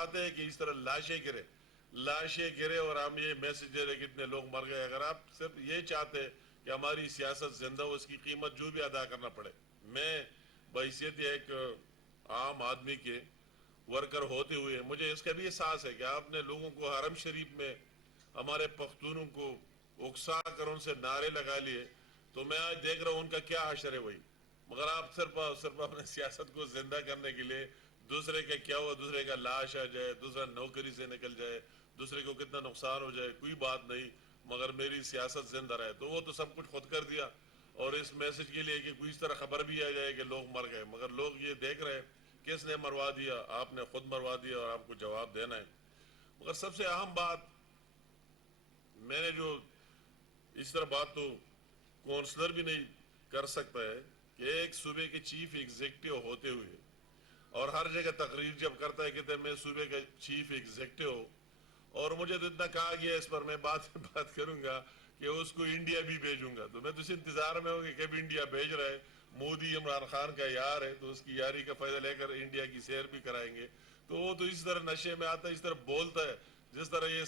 چاہتے ہیں کہ اس طرح لاشیں گرے اور ہم یہ میسج دے رہے کہ اتنے لوگ مر گئے. اگر آپ صرف یہ چاہتے کہ ہماری سیاست زندہ ہو, اس کی قیمت جو بھی ادا کرنا پڑے, میں بحیثیت ایک عام آدمی کے ورکر ہوتے ہوئے مجھے اس کا بھی احساس ہے کہ آپ نے لوگوں کو حرم شریف میں ہمارے پختونوں کو اکسا کر ان سے نعرے لگا لیے, تو میں آج دیکھ رہا ہوں ان کا کیا حشر ہے وہی. مگر آپ صرف اپنے سیاست کو زندہ کرنے کے لیے دوسرے کا کیا ہوا, دوسرے کا لاش آ جائے, دوسرا نوکری سے نکل جائے, دوسرے کو کتنا نقصان ہو جائے, کوئی بات نہیں, مگر میری سیاست زندہ رہے. تو وہ تو سب کچھ خود کر دیا, اور اس میسج کے لیے کہ کوئی اس طرح خبر بھی آ جائے کہ لوگ مر گئے, مگر لوگ یہ دیکھ رہے کس نے مروا دیا, آپ نے خود مروا دیا اور آپ کو جواب دینا ہے. مگر سب سے اہم بات, میں نے جو اس طرح بات تو کونسلر بھی نہیں کر سکتا ہے کہ ایک صوبے کے چیف ایگزیکٹو ہوتے ہوئے اور ہر جگہ تقریر جب کرتا ہے کہ میں صوبے کا چیف ایگزیکٹو ہوں, اور مجھے تو اتنا کہا گیا اس پر میں بات کروں گا کہ اس کو انڈیا بھی بھیجوں گا. تو میں تو اس انتظار میں ہوں کہ کبھی انڈیا بھیج رہا ہے, مودی عمران خان کا یار ہے تو اس کی یاری کا فائدہ لے کر انڈیا کی سیر بھی کرائیں گے. تو وہ تو اس طرح نشے میں آتا ہے, اس طرح بولتا ہے جس طرح یہ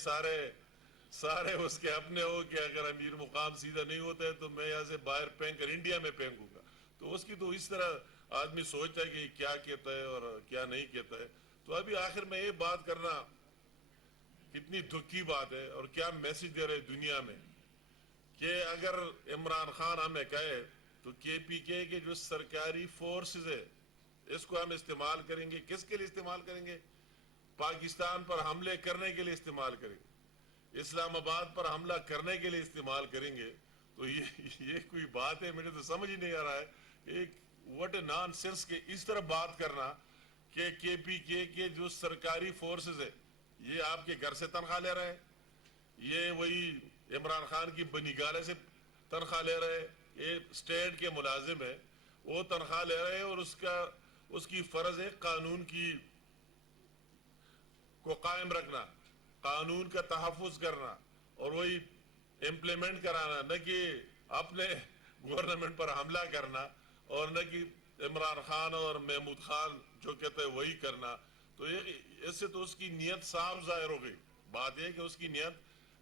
سارے اس کے اپنے ہو کہ اگر امیر مقام سیدھا نہیں ہوتا ہے تو میں یہاں سے باہر پھینک کر انڈیا میں پھینکوں گا. تو اس کی تو اس طرح آدمی سوچتا ہے کہ کیا کہتا ہے اور کیا نہیں کہتا ہے. تو ابھی آخر میں یہ بات کرنا کتنی دکھ کی بات ہے, اور کیا میسج دے رہے دنیا میں کہ اگر عمران خان ہمیں کہے تو کے پی کے جو سرکاری فورسز ہے اس کو ہم استعمال کریں گے. کس کے لیے استعمال کریں گے؟ پاکستان پر حملے کرنے کے لیے استعمال کریں گے, اسلام آباد پر حملہ کرنے کے لیے استعمال کریں گے. تو یہ کوئی بات ہے؟ مجھے تو سمجھ ہی نہیں آ رہا ہے ایک واٹ اے نان سینس کہ اس طرح بات کرنا کہ کے پی کے جو سرکاری فورسز ہے یہ آپ کے گھر سے تنخواہ لے رہے ہیں, یہ وہی عمران خان کی بنی گالے سے تنخواہ لے رہے ہیں, یہ اسٹیٹ کے ملازم ہے, وہ تنخواہ لے رہے ہیں, اور اس کی فرض ہے قانون کو قائم رکھنا, قانون کا تحفظ کرنا اور وہی امپلیمنٹ کرانا, نہ کہ اپنے گورنمنٹ پر حملہ کرنا اور نہ کہ عمران خان اور محمود خان جو کہتے ہیں وہی کرنا. تو اس سے تو اس کی نیت صاف ظاہر ہو گئی. بات یہ کہ اس کی نیت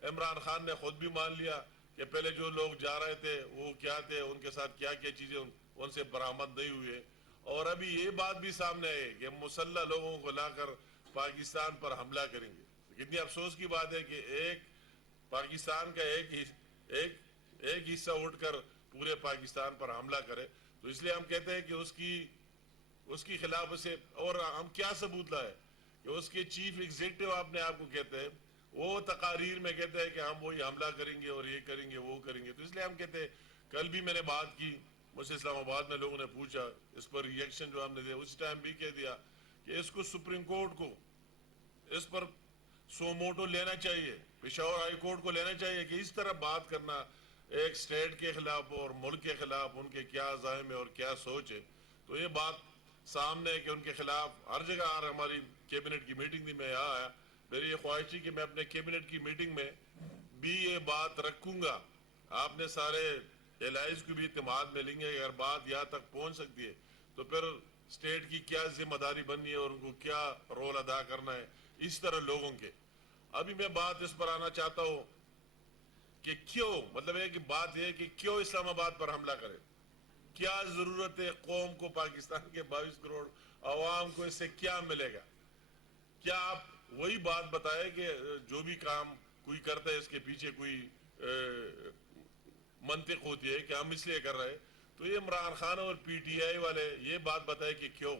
عمران خان نے خود بھی مان لیا کہ پہلے جو لوگ جا رہے تھے وہ کیا تھے, ان کے ساتھ کیا کیا چیزیں ان سے برآمد نہیں ہوئے. اور ابھی یہ بات بھی سامنے ہے کہ مسلح لوگوں کو لا کر پاکستان پر حملہ کریں گے. کتنی افسوس کی بات ہے کہ ایک پاکستان کا ایک حصہ اٹھ کر پورے پاکستان پر حملہ کرے. تو اس لیے ہم کہتے ہیں کہ اس کی خلاف سے, اور ہم کیا ثبوت لائے کہ اس کے چیف ایگزیکٹو اپنے آپ کو کہتے ہیں, وہ تقاریر میں کہتے ہیں کہ ہم وہی حملہ کریں گے اور یہ کریں گے وہ کریں گے. تو اس لیے ہم کہتے ہیں, کل بھی میں نے بات کی, مجھ سے اسلام آباد میں لوگوں نے پوچھا, اس پر ریئیکشن جو ہم نے دیا اس ٹائم بھی کہہ دیا کہ اس کو سپریم کورٹ کو اس پر سو موٹو لینا چاہیے, پشاور ہائی کورٹ کو لینا چاہیے کہ اس طرح بات کرنا ایک سٹیٹ کے خلاف اور ملک کے خلاف ان کے کیا عزائم ہے اور کیا سوچ ہے. تو یہ بات سامنے ہے کہ ان کے خلاف ہر جگہ ہماری کیبنٹ کی میٹنگ تھی, میں یہاں آیا, میری یہ خواہش تھی کہ میں اپنے کیبنٹ کی میٹنگ میں بھی یہ بات رکھوں گا. آپ نے سارے الائز کو بھی اعتماد میں لیں گے, اگر بات یہاں تک پہنچ سکتی ہے تو پھر اسٹیٹ کی کیا ذمہ داری بننی ہے اور ان کو کیا رول ادا کرنا ہے اس طرح لوگوں کے. ابھی میں بات اس پر آنا چاہتا ہوں کہ کیوں, مطلب ہے کہ بات یہ کہ کیوں اسلام آباد پر حملہ کرے, کیا ضرورت ہے قوم کو, پاکستان کے 22 کروڑ عوام کو اس سے کیا ملے گا. کیا آپ وہی بات بتائے کہ جو بھی کام کوئی کرتا ہے اس کے پیچھے کوئی منطق ہوتی ہے کہ ہم اس لیے کر رہے. تو یہ عمران خان اور پی ٹی آئی والے یہ بات بتائے کہ کیوں.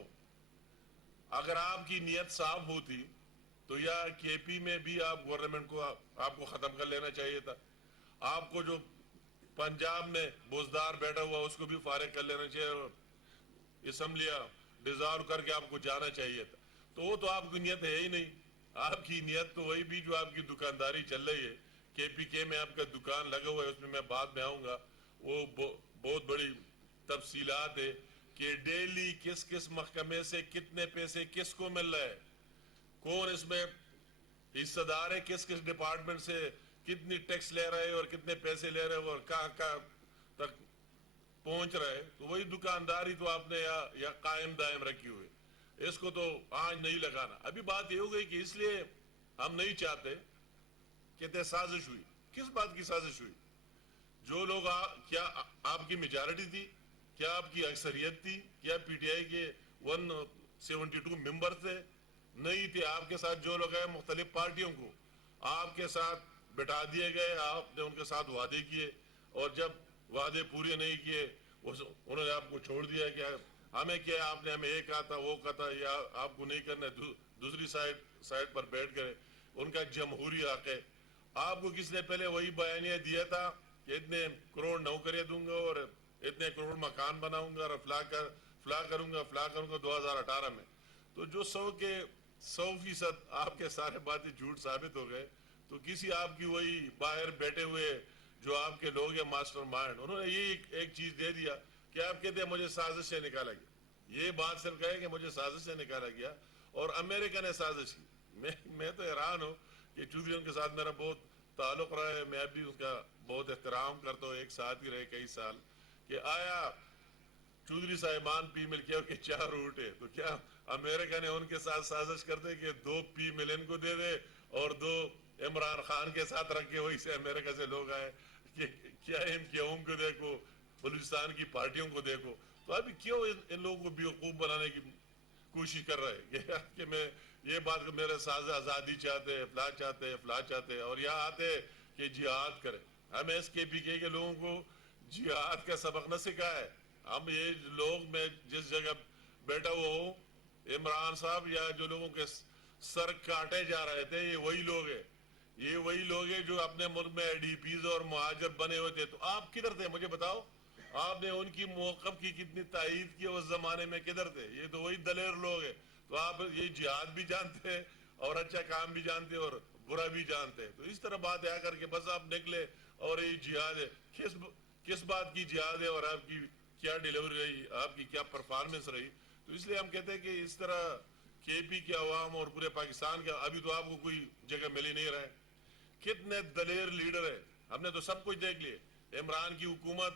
اگر آپ کی نیت صاف ہوتی تو یا کے پی میں بھی آپ گورنمنٹ کو آپ کو ختم کر لینا چاہیے تھا, آپ کو جو پنجاب میں بزدار بیٹھا ہوا اس کو بھی فارغ کر لینا چاہیے, اور اسمبلیاں ڈیزالو کر کے آپ کو جانا چاہیے تھا. تو وہ تو آپ کی نیت ہے ہی نہیں. آپ کی نیت تو وہی بھی جو آپ کی دکانداری چل رہی ہے, کے پی کے میں آپ کا دکان لگا ہوا ہے, اس میں بعد میں آؤں گا, وہ بہت بڑی تفصیلات ہے کہ ڈیلی کس کس محکمے سے کتنے پیسے کس کو مل رہے, کون اس میں حصہ دار ہے, کس کس ڈپارٹمنٹ سے کتنی ٹیکس لے رہے اور کتنے پیسے لے رہے اور کہاں تک پہنچ رہے. تو وہی دکانداری تو آپ نے یا قائم دائم رکھی ہوئی. اس کو تو آج نہیں لگانا. ابھی بات یہ ہو گئی کہ اس لیے ہم نہیں چاہتے. کہتے سازش ہوئی. کس بات کی سازش ہوئی؟ جو لوگ کیا آپ کی میجارٹی تھی؟ کیا آپ کی اکثریت تھی؟ کیا پی ٹی آئی کے 172 ممبر تھے؟ نہیں تھے. آپ کے ساتھ جو لوگ ہیں مختلف پارٹیوں کو آپ کے ساتھ بٹھا دیے گئے. آپ نے ان کے ساتھ وعدے کیے اور جب وعدے پورے نہیں کیے انہوں نے آپ کو چھوڑ دیا. کہ ہمیں کیا، آپ نے ہمیں ایک کہا تھا وہ کہا تھا، یا آپ کو نہیں کرنا دوسری سائڈ پر بیٹھ گئے. ان کا جمہوری حق ہے. آپ کو کس نے پہلے وہی بیانیہ دیا تھا کہ اتنے کروڑ نوکریاں دوں گا اور اتنے کروڑ مکان بناؤں گا اور فلاں کروں گا 2018 میں. تو جو 100% آپ کے سارے باتیں جھوٹ ثابت ہو گئے. تو کسی آپ کی وہی باہر بیٹھے ہوئے جو آپ کے لوگ ہیں ماسٹر مائنڈ، انہوں نے یہی ایک چیز دے دیا کہ آپ کہتے ہیں مجھے سازش سے نکالا گیا. یہ بات صرف کہے کہ مجھے سازش سے نکالا گیا اور امریکہ نے سازش کی. میں تو حیران ہوں کہ چودھری ان کے ساتھ میرا بہت تعلق رہا ہے. میں بھی اس کا بہت احترام کرتا ہوں. ایک ساتھ ہی رہے کئی سال. کہ آیا چودھری صاحبان پی مل کے کہ 4 اٹھے تو کیا امریکہ نے ان کے ساتھ سازش کر دے کہ 2 پی مل ان کو دے دے اور 2 عمران خان کے ساتھ رکھ کے وہی سے امریکہ سے لوگ آئے کہ کیا ان قوم کو دیکھو، بلوچستان کی پارٹیوں کو دیکھو. تو ابھی کیوں ان لوگوں کو بیوقوف بنانے کی کوشش کر رہے کہ میں یہ بات کہ میرے ساز آزادی چاہتے ہیں، فلاں چاہتے اور یہاں آتے کہ جہاد کرے. ہم ایس کے پی کے لوگوں کو جہاد کا سبق نہ سکھایا ہے. ہم یہ لوگ، میں جس جگہ بیٹھا ہوا ہوں، عمران صاحب یا جو لوگوں کے سر کاٹے جا رہے تھے یہ وہی لوگ ہیں. یہ وہی لوگ ہیں جو اپنے ملک میں ڈی پیز اور مہاجر بنے ہوئے تھے. تو آپ کدھر تھے مجھے بتاؤ؟ آپ نے ان کی موقف کی کتنی تائید کی اس زمانے میں؟ کدھر تھے؟ یہ تو وہی دلیر لوگ ہیں. تو آپ یہ جہاد بھی جانتے ہیں اور اچھا کام بھی جانتے اور برا بھی جانتے ہیں. تو اس طرح بات آ کر کے بس آپ نکلے اور یہ جہاد ہے. کس بات کی جہاد ہے اور آپ کی کیا ڈیلیوری رہی، آپ کی کیا پرفارمنس رہی؟ تو اس لیے ہم کہتے ہیں کہ اس طرح کے پی کے عوام اور پورے پاکستان کا ابھی تو آپ کو کوئی جگہ مل ہی نہیں رہا ہے. کتنے دلیر لیڈر ہیں. ہم نے تو سب کچھ دیکھ لیے. عمران کی حکومت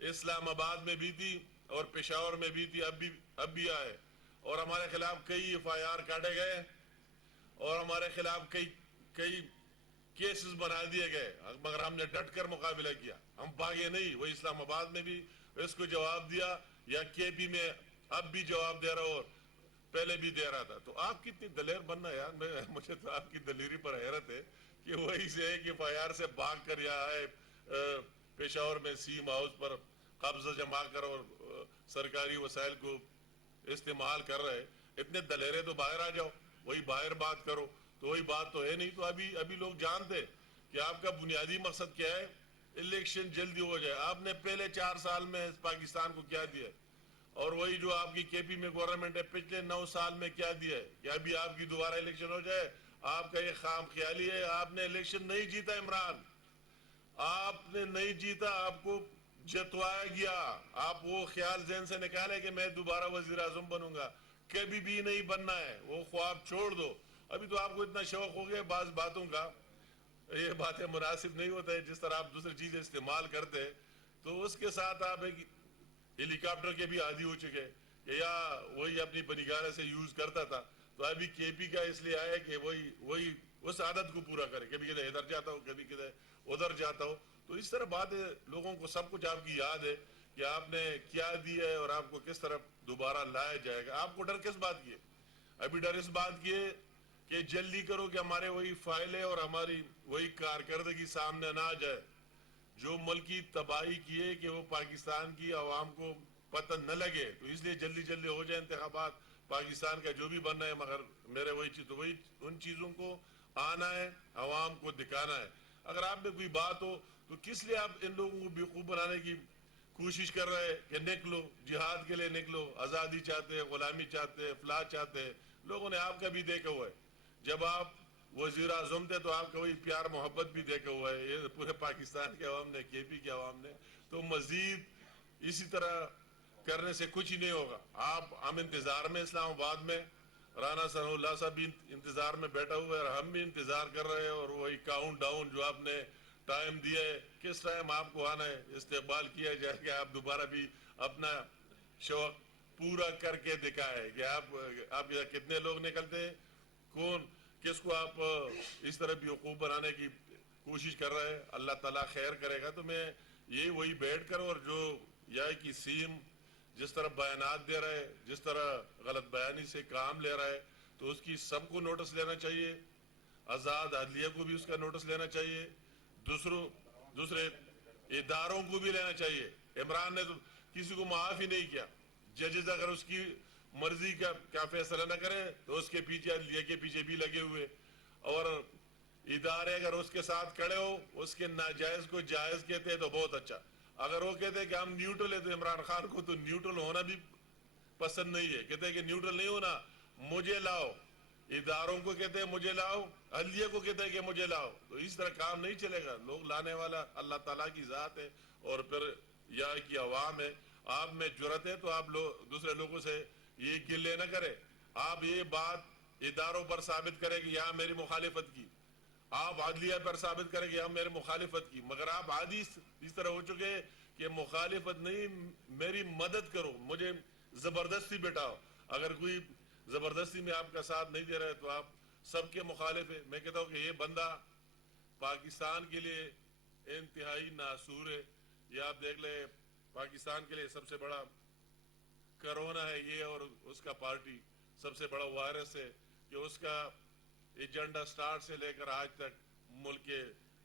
اسلام آباد میں بھی تھی اور پشاور میں بھی تھی، اب بھی آئے اور ہمارے خلاف کئی FIR کاٹے گئے اور ہمارے خلاف کئی کیسز بنا دیے گئے. مگر ہم نے ڈٹ کر مقابلہ کیا. ہم بھاگے نہیں. وہ اسلام آباد میں بھی اس کو جواب دیا یا کے پی میں اب بھی جواب دے رہا اور پہلے بھی دے رہا تھا. تو آپ کتنی دلیر بننا یار. مجھے تو آپ کی دلیری پر حیرت ہے کہ وہی سے ایک FIR سے بھاگ کر یہاں آئے پشاور میں سیم ہاؤس پر قبضہ جما کر اور سرکاری وسائل کو استعمال کر رہے. اتنے دلیرے تو باہر آ جاؤ، وہی باہر بات کرو. تو وہی بات تو ہے نہیں. تو ابھی لوگ جانتے کہ آپ کا بنیادی مقصد کیا ہے. الیکشن جلدی ہو جائے. آپ نے پہلے 4 سال میں پاکستان کو کیا دیا اور وہی جو آپ کی کے پی میں گورنمنٹ ہے پچھلے 9 سال میں کیا دیا ہے کہ ابھی آپ کی دوبارہ الیکشن ہو جائے. آپ کا یہ خام خیالی ہے. آپ نے الیکشن نہیں جیتا عمران، آپ نے نہیں جیتا. آپ کو جتوایا گیا. آپ وہ خیال ذہن سے نکالے کہ میں دوبارہ وزیر اعظم بنوں گا. کبھی بھی نہیں بننا ہے. وہ خواب چھوڑ دو. ابھی تو آپ کو اتنا شوق ہو گیا بعض باتوں کا. یہ باتیں مناسب نہیں ہوتا ہے جس طرح آپ دوسری چیزیں استعمال کرتے تو اس کے ساتھ آپ ایک ہیلی کاپٹر کے بھی عادی ہو چکے کہ یا وہی اپنی بنیگارہ سے یوز کرتا تھا. تو ابھی کے پی کا اس لیے آیا کہ وہی اس عادت کو پورا کرے. کبھی کدھر ادھر جاتا ہو، کبھی کدھر ادھر جاتا ہو. تو اس طرح بات ہے. لوگوں کو سب کچھ آپ کی یاد ہے کہ آپ نے کیا دیا ہے اور آپ کو کس طرح دوبارہ لایا جائے گا. آپ کو ڈر کس بات کی ہے؟ ابھی ڈر اس بات کی ہے کہ جلدی کرو کہ ہمارے وہی فائلیں اور ہماری وہی کارکردگی سامنے نہ آ جائے. جو ملک کی تباہی کی ہے کہ وہ پاکستان کی عوام کو پتہ نہ لگے. تو اس لیے جلدی ہو جائے انتخابات. پاکستان کا جو بھی بننا ہے مگر میرے وہی ان چیزوں کو آنا ہے، عوام کو دکھانا ہے. اگر آپ میں کوئی بات ہو تو کس لیے آپ ان لوگوں کو بیوقوف بنانے کی کوشش کر رہے کہ نکلو جہاد کے لیے، نکلو آزادی چاہتے ہیں، غلامی چاہتے ہیں، فلاں چاہتے ہیں. لوگوں نے آپ کا بھی دیکھا ہوا ہے. جب آپ وزیر اعظم تھے تو آپ کا وہی پیار محبت بھی دیکھا ہوا ہے. یہ پورے پاکستان کے عوام نے، کے پی کے عوام نے. تو مزید اسی طرح کرنے سے کچھ ہی نہیں ہوگا. ہم انتظار میں اسلام آباد میں، رانا ثناء اللہ صاحب بھی انتظار میں بیٹھا ہوا ہے اور ہم بھی انتظار کر رہے ہیں. اور وہی کاؤنٹ ڈاؤن جو آپ نے ٹائم دیا ہے، کس ٹائم آپ کو آنا ہے، استقبال کیا جائے کہ آپ دوبارہ بھی اپنا شوق پورا کر کے دکھائے کہ آپ یہاں کتنے لوگ نکلتے ہیں, کون کس کو آپ اس طرح بیوقوف بنانے کی کوشش کر رہے ہیں. اللہ تعالیٰ خیر کرے گا. تو میں یہی وہی بیٹھ کر, اور جو یا کی سیم جس طرح بیانات دے رہا ہے, جس طرح غلط بیانی سے کام لے رہا ہے, تو اس کی سب کو نوٹس لینا چاہیے. آزاد عدلیہ کو بھی اس کا نوٹس لینا چاہیے, دوسرے اداروں کو بھی لینا چاہیے. عمران نے تو کسی کو معاف ہی نہیں کیا. ججز اگر اس کی مرضی کا فیصلہ نہ کرے تو اس کے پیچھے عدلیہ کے پیچھے بھی لگے ہوئے, اور ادارے اگر اس کے ساتھ کھڑے ہو, اس کے ناجائز کو جائز کہتے ہیں تو بہت اچھا. اگر وہ کہتے ہیں کہ ہم نیوٹرل ہیں, تو عمران خان کو تو نیوٹرل ہونا بھی پسند نہیں ہے. کہتے ہیں کہ نیوٹرل نہیں ہونا, مجھے لاؤ. اداروں کو کہتے ہیں مجھے لاؤ, عدلیہ کو کہتے ہیں کہ مجھے لاؤ. تو اس طرح کام نہیں چلے گا. لوگ لانے والا اللہ تعالیٰ کی ذات ہے, اور پھر یا کی عوام ہے. آپ میں جرت ہے تو آپ دوسرے لوگوں سے یہ گلے نہ کرے. آپ یہ بات اداروں پر ثابت کریں کہ یہاں میری مخالفت کی, آپ عدلیہ پر ثابت کریں کہ یہاں میری مخالفت کی, مگر آپ عادی اس طرح ہو چکے کہ مخالفت نہیں, میری مدد کرو, مجھے زبردستی بٹھاؤ. اگر کوئی زبردستی میں آپ کا ساتھ نہیں دے رہا ہے تو آپ سب کے مخالف ہے. میں کہتا ہوں کہ یہ بندہ پاکستان کے لیے انتہائی ناسور ہے. یہ آپ دیکھ لیں, پاکستان کے لیے سب سے بڑا کرونا ہے یہ, اور اس کا پارٹی سب سے بڑا وائرس ہے, کہ اس کا ایجنڈا سٹارٹ سے لے کر آج تک ملک کے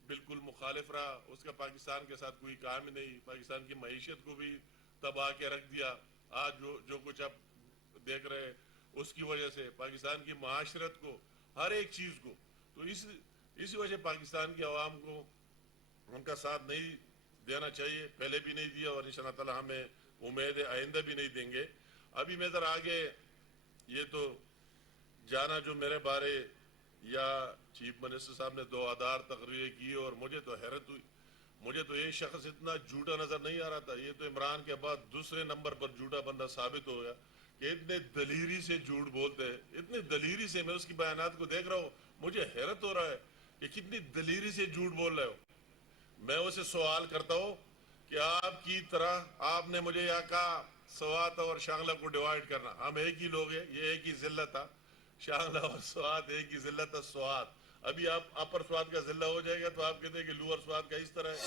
بالکل مخالف رہا. اس کا پاکستان کے ساتھ کوئی کام ہی نہیں. پاکستان کی معیشت کو بھی تباہ کے رکھ دیا. آج جو کچھ آپ دیکھ رہے ہیں اس کی وجہ سے, پاکستان کی معاشرت کو, ہر ایک چیز کو. تو اسی وجہ پاکستان کی عوام کو ان کا ساتھ نہیں دینا چاہیے. پہلے بھی نہیں دیا, اور انشاءاللہ تعالی ہمیں امید ہے آئندہ بھی نہیں دیں گے. ابھی میں ذرا آگے, یہ تو جانا جو میرے بارے یا چیف منسٹر صاحب نے 2 آدھار تقریریں کی, اور مجھے تو حیرت ہوئی. مجھے تو یہ شخص اتنا جھوٹا نظر نہیں آ رہا تھا. یہ تو عمران کے بعد دوسرے نمبر پر جھوٹا بندہ ثابت ہو گیا, کہ اتنے دلیری سے جھوٹ بولتے ہیں, اتنی دلیری سے. میں اس کی بیانات کو دیکھ رہا ہوں, مجھے حیرت ہو رہا ہے کہ کتنی دلیری سے جھوٹ بول رہے ہو. میں اسے سوال کرتا ہوں کہ آپ کی طرح آپ نے مجھے یہاں کہا سوات اور شانگلہ کو ڈیوائیڈ کرنا. ہم ایک ہی لوگ ہیں, یہ ایک ہی ضلع تھا. شانگلہ اور سوات ایک ہی ضلع تھا, سوات. ابھی آپ اپر سوات کا ضلع ہو جائے گا تو آپ کہتے ہیں کہ لوور سوات کا اس طرح ہے.